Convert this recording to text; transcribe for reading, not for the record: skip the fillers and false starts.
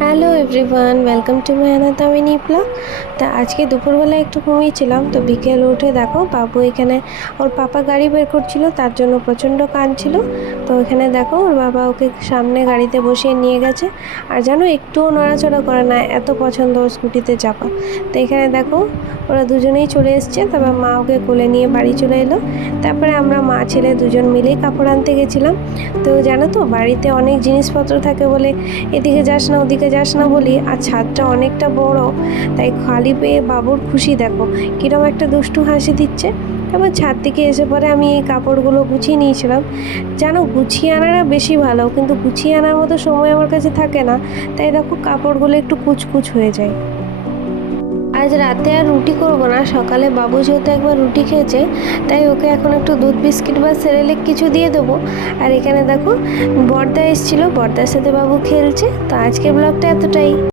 Hello everyone, welcome to my another mini blog. তা আজকে দুপুরবেলা একটু ঘুমিয়েছিলাম, তো বিকেলে উঠে দেখো বাবু এখানে ওর পাপা গাড়ি বের করছিল, তার জন্য প্রচণ্ড কাঁদছিল। তো এখানে দেখো ওর বাবা ওকে সামনে গাড়িতে বসিয়ে নিয়ে গেছে, আর জানো একটুও নড়াচড়া করে না, এত পছন্দ ওর স্কুটিতে চাপা। তো এখানে দেখো ওরা দুজনেই চলে এসছে, তারপর মা ওকে কোলে নিয়ে বাড়ি চলে এলো। তারপরে আমরা মা ছেলে দুজন মিলেই কাপড় আনতে গেছিলাম। তো জানো তো বাড়িতে অনেক জিনিসপত্র থাকে বলে এদিকে যাস না ওদিকে যাস না বলি, আর ছাদটা অনেকটা বড়, তাই খালি পেয়ে বাবুর খুশি দেখো কীরকম একটা দুষ্টু হাসি দিচ্ছে। তারপর ছাদ থেকে এসে পরে আমি এই কাপড়গুলো গুছিয়ে নিয়েছিলাম। জানো গুছিয়ে আনাটা বেশি ভালো, কিন্তু গুছিয়ে আনার মতো সময় আমার কাছে থাকে না, তাই দেখো কাপড়গুলো একটু কুচকুচ হয়ে যায়। আজ রাতে আর রুটি করব না, সকালে বাবু যেহেতু একবার রুটি খেয়েছে, তাই ওকে এখন একটু দুধ বিস্কিট বা সেরেলেক কিছু দিয়ে দেবো। আর এখানে দেখো বর্দা এসেছিলো, বর্দার সাথে বাবু খেলছে। তো আজকের ব্লগটা এতটাই।